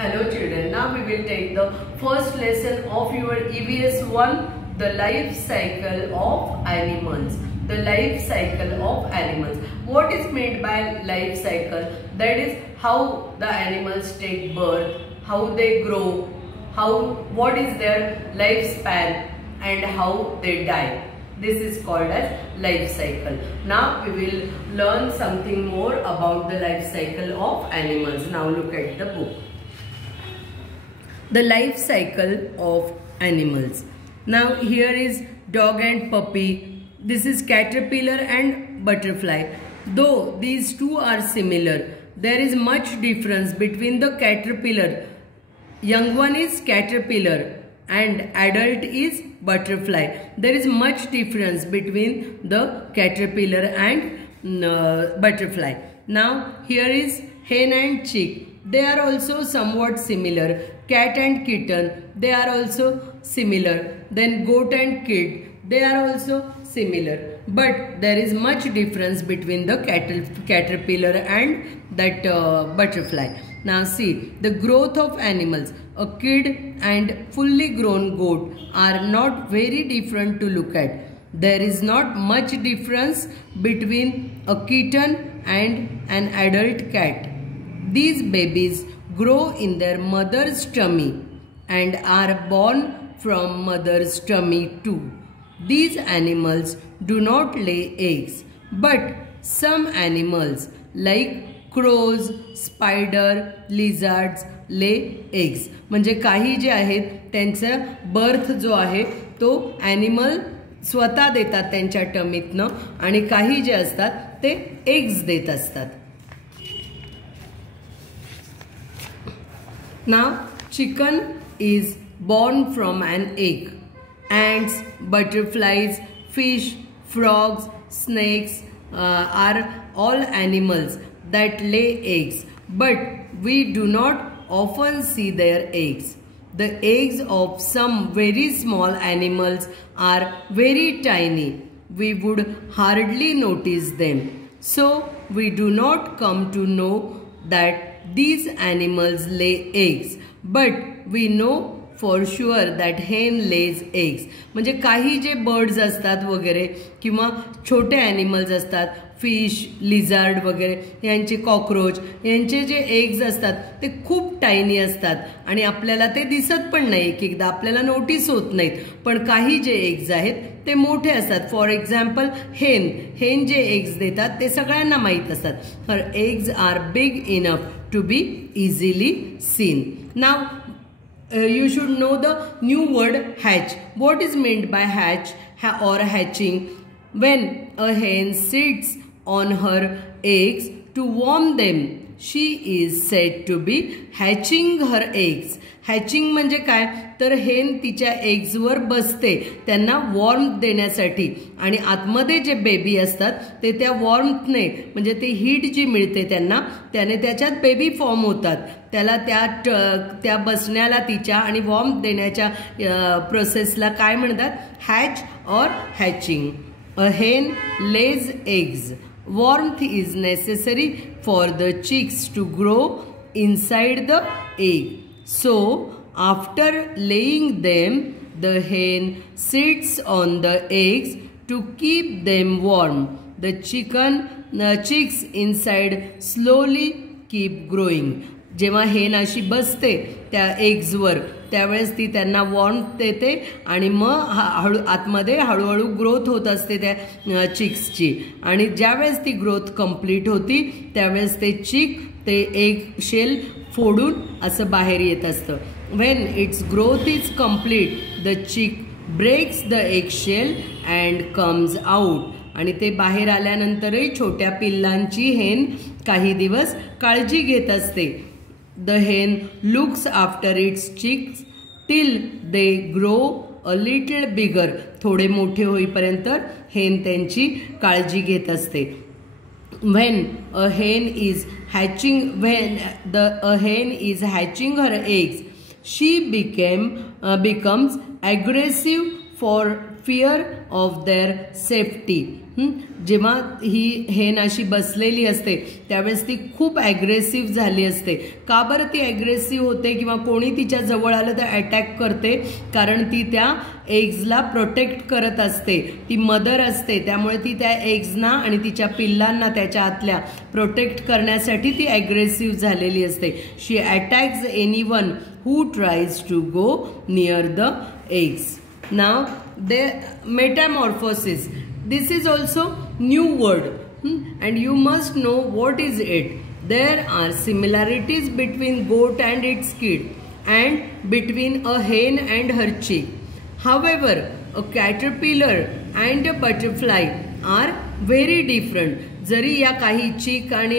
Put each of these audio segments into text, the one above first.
Hello children, now we will take the first lesson of your EVS 1, the life cycle of animals. The life cycle of animals. What is meant by life cycle? That is how the animals take birth, how they grow, what is their lifespan and how they die. This is called as life cycle. Now we will learn something more about the life cycle of animals. Now look at the book. The life cycle of animals. Now here is dog and puppy. This is caterpillar and butterfly. Though these two are similar, there is much difference between the caterpillar. Young one is caterpillar and adult is butterfly. There is much difference between the caterpillar and butterfly. Now here is hen and chick. They are also somewhat similar. Cat and kitten, they are also similar. Then goat and kid, they are also similar. But there is much difference between the caterpillar and that butterfly. Now see, the growth of animals. A kid and fully grown goat are not very different to look at. There is not much difference between a kitten and an adult cat. These babies grow in their mother's tummy and are born from mother's tummy too. These animals do not lay eggs, but some animals like crows, spider, lizards lay eggs. म्हणजे काही जे आहेत त्यांचा birth जो आहे तो animal स्वतः देतात त्यांच्या टमीतनं आणि काही जे असतात ते एग्स देत असतात. Now chicken is born from an egg. Ants, butterflies, fish, frogs, snakes are all animals that lay eggs, but we do not often see their eggs. The eggs of some very small animals are very tiny. We would hardly notice them. So we do not come to know that these animals lay eggs, but we know for sure that hen lays eggs. म्हणजे काही जे birds असतात वगैरे किंवा छोटे animals असतात, fish, lizard वगैरे यांचे, कॉकरोच यांचे जे एग्स असतात ते खूप टायनी असतात आणि आपल्याला ते दिसत पण नाही, एक एकदा आपल्याला नोटीस होत नाहीत. पण काही जे एग्स आहेत ते मोठे असतात. फॉर एक्झाम्पल हेन जे एग्स देतात ते सगळ्यांना माहीत असतात. Her eggs are big enough to be easily seen. Now you should know the new word hatch. What is meant by hatch or hatching? When a hen sits on her eggs to warm them, she is said to be hatching her eggs. Hatching म्हणजे काय तर हेन तिच्या एग्सवर बसते त्यांना warmth देण्यासाठी आणि आतमध्ये जे बेबी असतात ते त्या वॉर्मथने म्हणजे ते हीट जी मिळते त्यांना त्याने त्याच्यात बेबी फॉर्म होतात. त्याला त्या बसण्याला तिच्या आणि वॉर्मथ देण्याच्या प्रोसेसला काय म्हणतात हॅच और हॅचिंग. अ हेन Lay's eggs. Warmth is necessary for the chicks to grow inside the egg. So, after laying them, the hen sits on the eggs to keep them warm. The chicks inside slowly keep growing. जेव्हा हेन अशी बसते त्या एग्सवर त्यावेळेस ती त्यांना warmth देते आणि मग आतमध्ये हळूहळू ग्रोथ होत असते त्या चिक्सची आणि ज्यावेळेस ती ग्रोथ कंप्लीट होती त्यावेळेस ते चिक ते एग शेल फोडून असं बाहेर येत असतं. When its growth is complete the chick breaks the egg shell and comes out. आणि ते बाहेर आल्यानंतरही छोट्या पिल्लांची हेन काही दिवस काळजी घेत असते. The hen looks after its chicks till they grow a little bigger. थोडे मोठे होईपर्यंत हेन त्यांची काळजी घेत असते. When a hen is hatching her eggs, she becomes aggressive for fear of their safety. जेव्हा ही हेन अशी बसलेली असते त्यावेळेस ती खूप ॲग्रेसिव्ह झाली असते. का बरं ती ॲग्रेसिव्ह होते किंवा कोणी तिच्या जवळ आलं तर अटॅक करते? कारण ती त्या एग्जला प्रोटेक्ट करत असते. ती मदर असते, त्यामुळे ती त्या एग्जना आणि तिच्या पिल्लांना त्याच्या आतल्या प्रोटेक्ट करण्यासाठी ती ॲग्रेसिव्ह झालेली असते. She attacks anyone who tries to go near the eggs. Now the metamorphosis, this is also new word, and you must know what is it. There are similarities between goat and its kid and between a hen and her chick. However, a caterpillar and a butterfly are very different. जरी या काही चिक आणि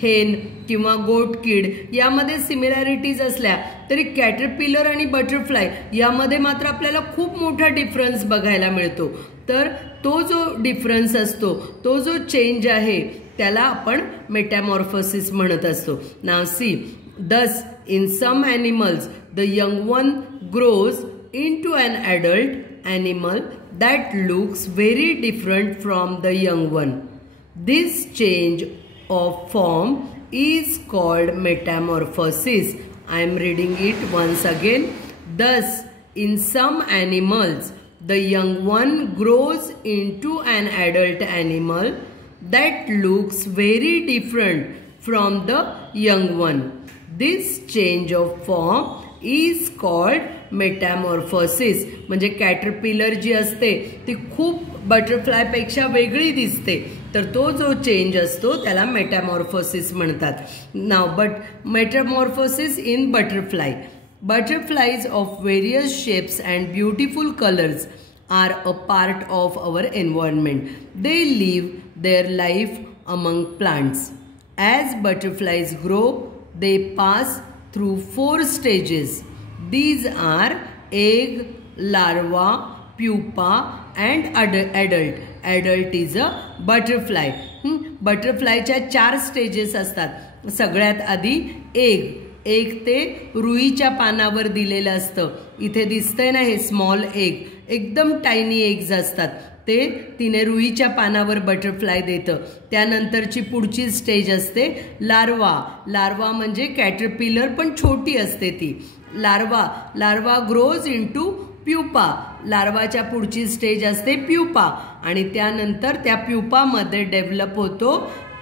हेन किंवा गोट किड यामध्ये similarities असल्या तरी कॅटरपिलर आणि बटरफ्लाय यामध्ये मात्र आपल्याला खूप मोठा डिफरन्स बघायला मिळतो. तर तो जो डिफरन्स असतो, तो जो चेंज आहे त्याला आपण मेटामॉर्फोसिस म्हणत असतो. नाव C, thus in some animals the young one grows into an adult animal that looks very different from the young one. This change of form is called metamorphosis. I am reading it once again. Thus, in some animals, the young one grows into an adult animal that looks very different from the young one. This change of form is called मेटॅमॉर्फोसिस. म्हणजे caterpillar जी असते ती खूप butterfly पेक्षा वेगळी दिसते, तर तो जो चेंज असतो त्याला मेटॅमॉर्फोसिस म्हणतात. नाव metamorphosis in butterfly. Butterflies of various shapes and beautiful colors are a part of our environment. They live their life among plants. As butterflies grow, they pass through 4 stages. These are egg, larva, pupa and adult. Adult is a butterfly. बटरफ्लायच्या 4 stages असतात. सगळ्यात आधी egg. Egg ते रुईच्या पानावर दिलेलं असतं. इथे दिसतंय ना हे स्मॉल एग, एकदम टायनी एग्ज असतात. ते तिने रुईच्या पानावर बटरफ्लाय देतं. त्यानंतरची पुढची स्टेज असते लार्वा. लार्वा म्हणजे कॅटरपिलर पण छोटी असते ती. Larva grows into pupa. लार्वाच्या पुढची स्टेज असते प्युपा आणि त्यानंतर त्या प्युपामध्ये डेव्हलप होतो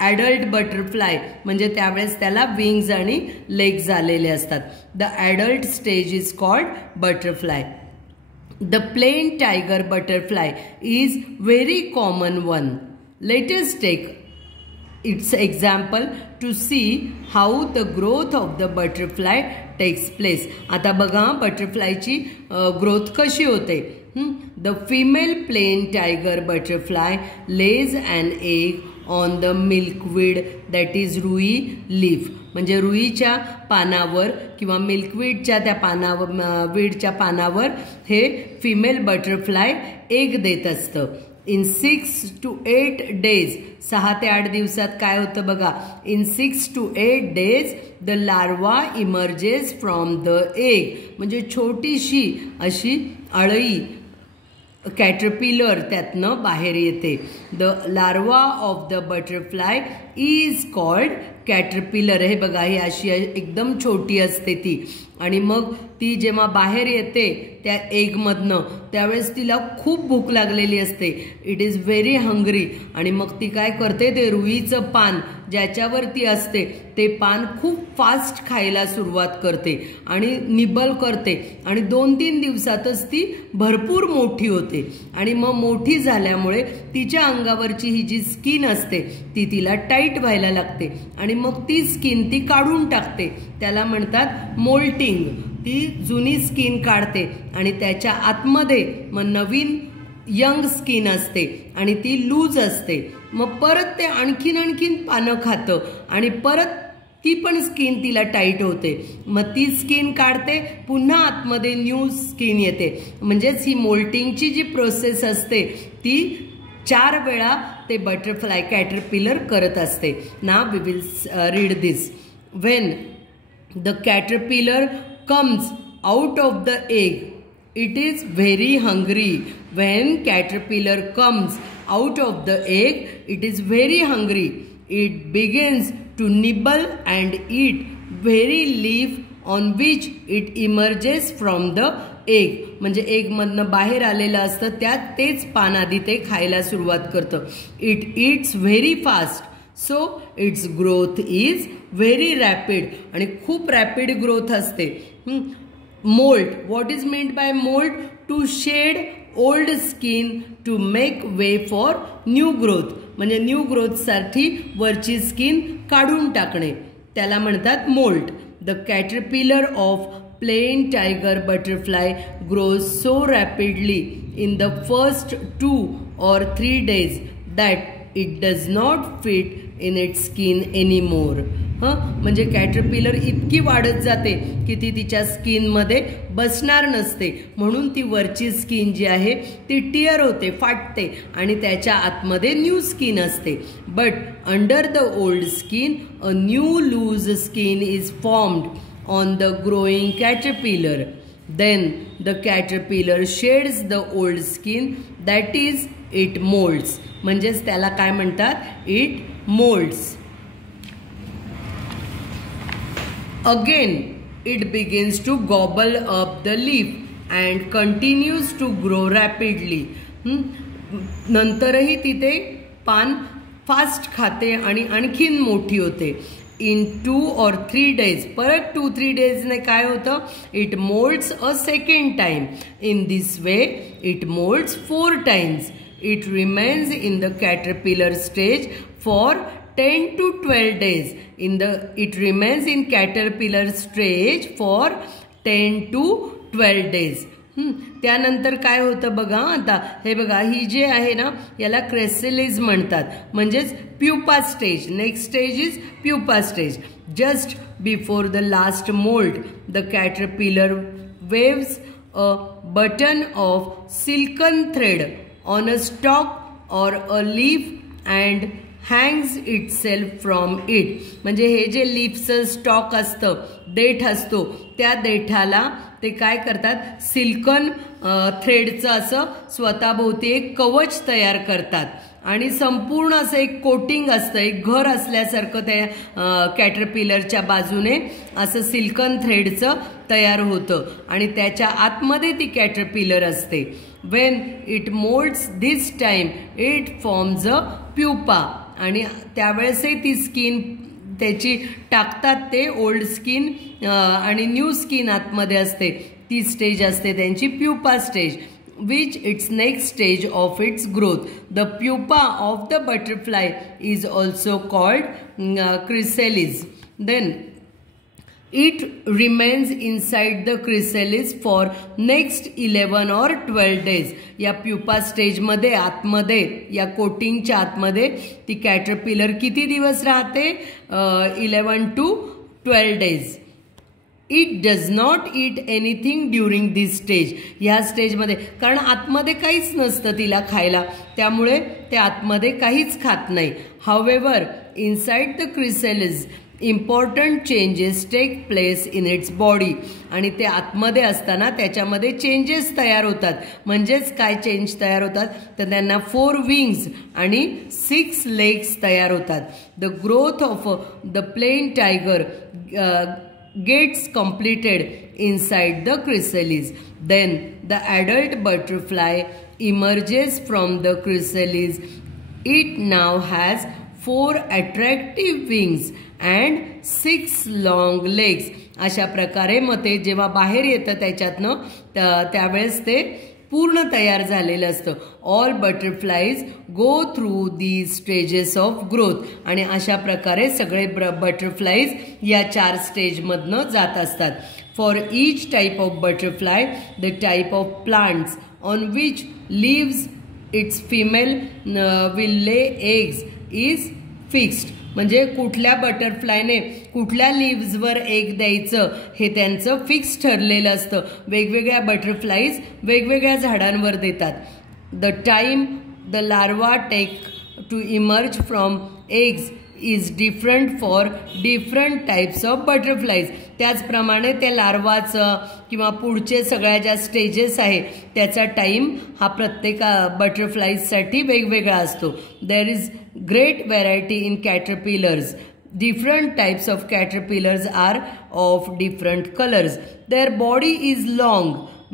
ॲडल्ट बटरफ्लाय. म्हणजे त्यावेळेस त्याला विंग्स आणि लेग्स आलेले असतात. The adult stage is called butterfly. The plain tiger butterfly is very common one. Let us take its example to see how the growth of the butterfly takes place. आता बघा बटरफ्लायची growth कशी होते. The female plain tiger butterfly lays an egg on the milkweed that is Rui leaf. म्हणजे रुईच्या पानावर किंवा मिल्कवीडच्या त्या वीडच्या पानावर हे फिमेल बटरफ्लाय एग देत असतं. इन 6 to 8 days, 6 ते 8 दिवसात काय होतं बघा. In 6 to 8 days the larva emerges from the egg. म्हणजे छोटीशी अशी अळई कॅटरपिलर त्यातनं बाहेर येते. The larva of the butterfly is called caterpillar. हे बघा ही अशी एकदम छोटी असते ती आणि मग ती जेव्हा बाहेर येते त्या एगमधनं त्यावेळेस तिला खूप भूक लागलेली असते. इट इज व्हेरी हंग्री आणि मग ती काय करते, ते रुईचं पान ज्याच्यावर ती असते ते पान खूप फास्ट खायला सुरुवात करते आणि निबल करते आणि 2-3 दिवसातच ती भरपूर मोठी होते. आणि मग मोठी झाल्यामुळे तिच्या अंगावरची ही जी स्किन असते ती तिला टाईट व्हायला लागते आणि मग ती स्किन ती काढून टाकते. त्याला म्हणतात मोल्टिंग. ती जुनी स्किन काढते आणि त्याच्या आतमध्ये मग नवीन यंग स्किन असते आणि ती लूज असते. मग परत ते आणखीन पानं खातं आणि परत ती पण स्किन तिला टाईट होते. मग ती स्किन काढते, पुन्हा आतमध्ये न्यू स्किन येते. म्हणजेच ही मोल्टिंगची जी प्रोसेस असते ती 4 वेळा ते बटरफ्लाय कॅटरपिलर करत असते. नाव we will read this. When the caterpillar comes out of the egg, it is very hungry. When caterpillar comes out of the egg, it is very hungry. It begins to nibble and eat very leaf on which it emerges from the egg. म्हणजे egg मधनं बाहेर आलेलं असतं त्यात तेच पान आधी ते खायला सुरुवात करतं. It eats very fast, so its growth is very rapid. आणि खूप रॅपिड ग्रोथ असते. Moult, what is meant by moult? To shed old skin to make way for new growth. म्हणजे न्यू ग्रोथसाठी वरची स्किन काढून टाकणे, त्याला म्हणतात moult. The caterpillar of plain tiger butterfly grows so rapidly in the first 2 or 3 days that it does not fit in its skin anymore. म्हणजे caterpillar इतकी वाढत जाते की ती तिच्या स्किन मध्ये बसणार नसते, म्हणून ती वरची स्किन जी आहे ती टियर होते, फाटते आणि त्याच्या आतमध्ये न्यू स्किन असते. But under the old skin a new loose skin is formed on the growing caterpillar. Then the caterpillar sheds the old skin, that is it molds. म्हणजेच त्याला काय म्हणतात? It molds. Again it begins to gobble up the leaf and continues to grow rapidly. नंतरही तिथे पान fast खाते आणि आणखीन मोठी होते. In 2 or 3 days, परत 2-3 days ने काय होतं? It molds a second time. In this way, it molds 4 times. It remains in the caterpillar stage for 10 to 12 days. It remains in caterpillar stage for 10 to 12 days. त्यानंतर काय होतं बघा, आता हे बघा, ही जे आहे ना याला क्रेसेलिस म्हणतात, म्हणजेच pupa stage. Next stage is pupa stage. Just before the last moult the caterpillar weaves a button of silken thread on a stalk or a leaf and hangs itself from it. म्हणजे हे जे लीफचं stock असतं, देठ असतो, त्या देठाला ते काय करतात? सिल्कन थ्रेडचं असं स्वतःभोवती एक कवच तयार करतात आणि संपूर्ण असं एक कोटिंग असतं, एक घर असल्यासारखं त्या कॅटरपिलरच्या बाजूने असं सिल्कन थ्रेडचं तयार होतं आणि त्याच्या आतमध्ये ती कॅटरपिलर असते. Wien it moulds this time it forms a pupa. आणि त्यावेळेसही ती स्किन त्याची टाकतात, ते ओल्ड स्किन आणि न्यू स्किन आतमध्ये असते, ती स्टेज असते त्यांची pupa stage, which its next stage of its growth. The pupa of the butterfly is also called chrysalis. Then it remains inside the chrysalis for next 11 or 12 days. या pupa stage मध्ये आतमध्ये या कोटिंगच्या आतमध्ये ती caterpillar किती दिवस राहते? 11 to 12 days. It does not eat anything during this stage. ह्या स्टेजमध्ये कारण आतमध्ये काहीच नसतं तिला खायला, त्यामुळे ते आतमध्ये काहीच खात नाही. However inside the chrysalis important changes take place in its body. आणि ते आतमध्ये असताना त्याच्यामध्ये चेंजेस तयार होतात. म्हणजेच काय चेंज तयार होतात? तर त्यांना 4 विंग्स आणि 6 लेग्स तयार होतात. The growth of the plain tiger gets completed inside the chrysalis. Then the adult butterfly emerges from the chrysalis. It now has 4 attractive wings and 6 long legs. अशा प्रकारे मग ते जेव्हा बाहेर येतं त्याच्यातनं त्यावेळेस ते पूर्ण तयार झालेलं असतं. All butterflies go through the stages of growth. आणि अशा प्रकारे सगळे बटरफ्लाईज या 4 स्टेजमधनं जात असतात. For each type of butterfly the type of plants on which lives its female will lay eggs is fixed. म्हणजे कुठल्या बटरफ्लायने कुठल्या लीव्सवर एग द्यायचं हे त्यांचं फिक्स ठरलेलं असतं. वेगवेगळ्या बटरफ्लाईज वेगवेगळ्या झाडांवर देतात. The time the larva take to emerge from eggs is different for different types of butterflies. त्याचप्रमाणे त्या लार्वाचं किंवा पुढचे सगळ्या ज्या स्टेजेस आहे त्याचा टाइम हा प्रत्येक बटरफ्लाईजसाठी वेगवेगळा असतो. There is great variety in caterpillars. Different types of caterpillars are of different colors. Their body is long.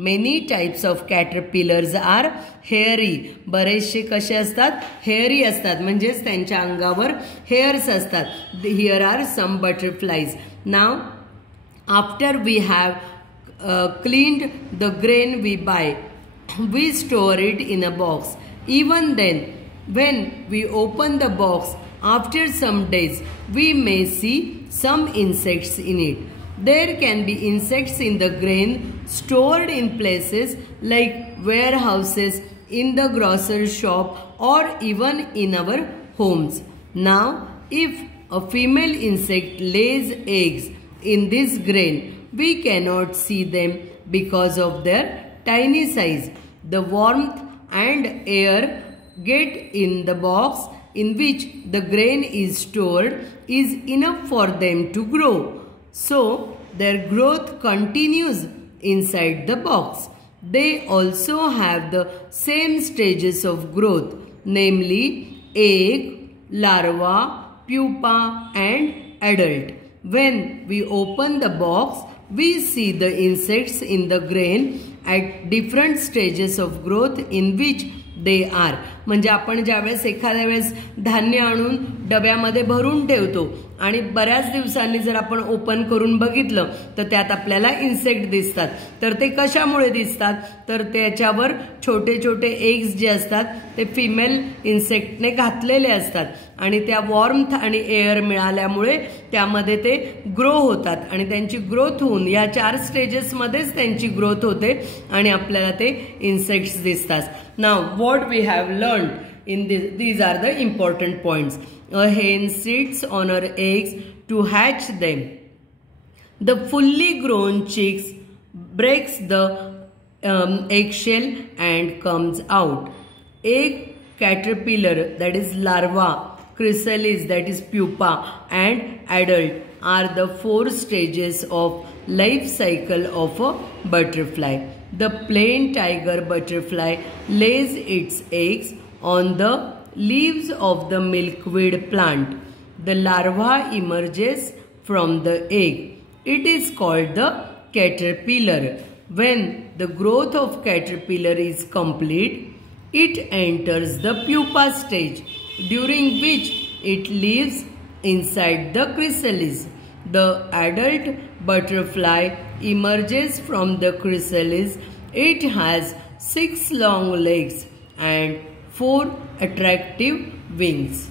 Many types of caterpillars are hairy. बरेचसे कसे असतात? Hairy असतात, म्हणजेच त्यांच्या अंगावर hairs असतात. Here are some butterflies. Now, after we have cleaned the grain we buy, we store it in a box. Even then, when we open the box, after some days, we may see some insects in it. There can be insects in the grain stored in places like warehouses, in the grocery shop, or even in our homes. Now, if a female insect lays eggs in this grain, we cannot see them because of their tiny size. The warmth and air get in the box in which the grain is stored is enough for them to grow. So, their growth continues inside the box. They also have the same stages of growth, namely egg, larva, pupa and adult. When we open the box, we see the insects in the grain at different stages of growth in which they are. म्हणजे आपण ज्यावेळेस एखाद्या वेळेस धान्य आणून डब्यामध्ये भरून ठेवतो आणि बऱ्याच दिवसांनी जर आपण ओपन करून बघितलं तर त्यात आपल्याला इन्सेक्ट दिसतात. तर ते कशामुळे दिसतात? तर त्याच्यावर छोटे छोटे एग्स जे असतात ते फिमेल इन्सेक्टने घातलेले असतात आणि त्या वॉर्मथ आणि एअर मिळाल्यामुळे त्यामध्ये ते ग्रो होतात आणि त्यांची ग्रोथ होऊन या 4 स्टेजेसमध्येच त्यांची ग्रोथ होते आणि आपल्याला ते इन्सेक्ट्स दिसतात. Now what we have learned in this, these are the important points. A hen sits on her eggs to hatch them. The fully grown chicks breaks the eggshell and comes out. Egg, caterpillar, that is larva, chrysalis, that is pupa, and adult are the 4 stages of life cycle of a butterfly. The plain tiger butterfly lays its eggs on the leaves of the milkweed plant. The larva emerges from the egg. It is called the caterpillar. When the growth of caterpillar is complete, it enters the pupa stage, during which it lives inside the chrysalis. The adult butterfly emerges from the chrysalis. It has 6 long legs and 4 attractive wings.